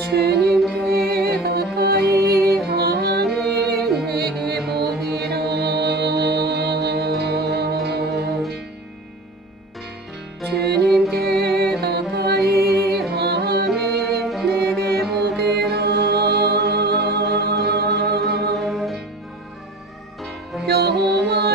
주님께 가까이 하늘 내게 보리라. 주님께 가까이 하늘 내게 보리라 영원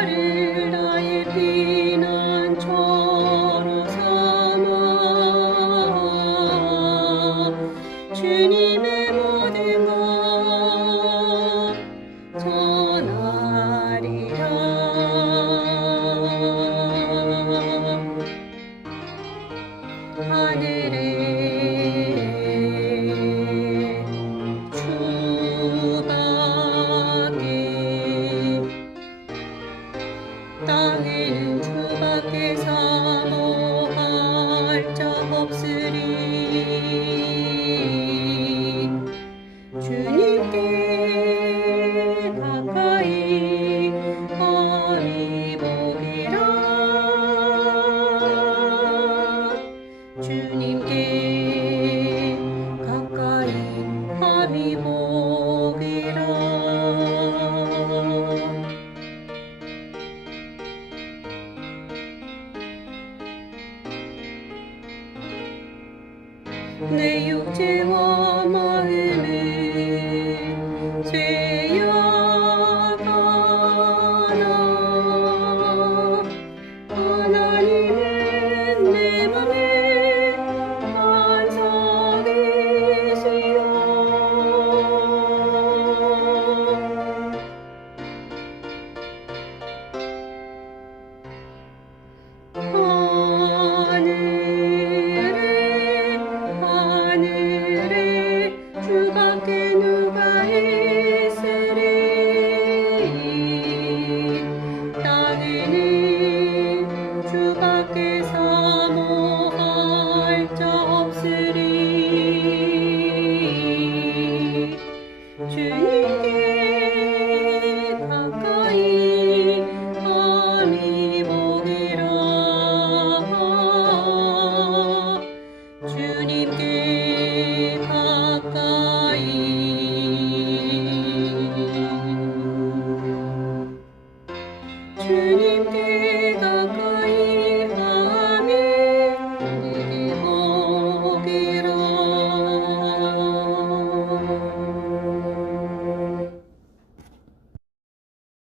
Hadere 내 육체와 Trinité.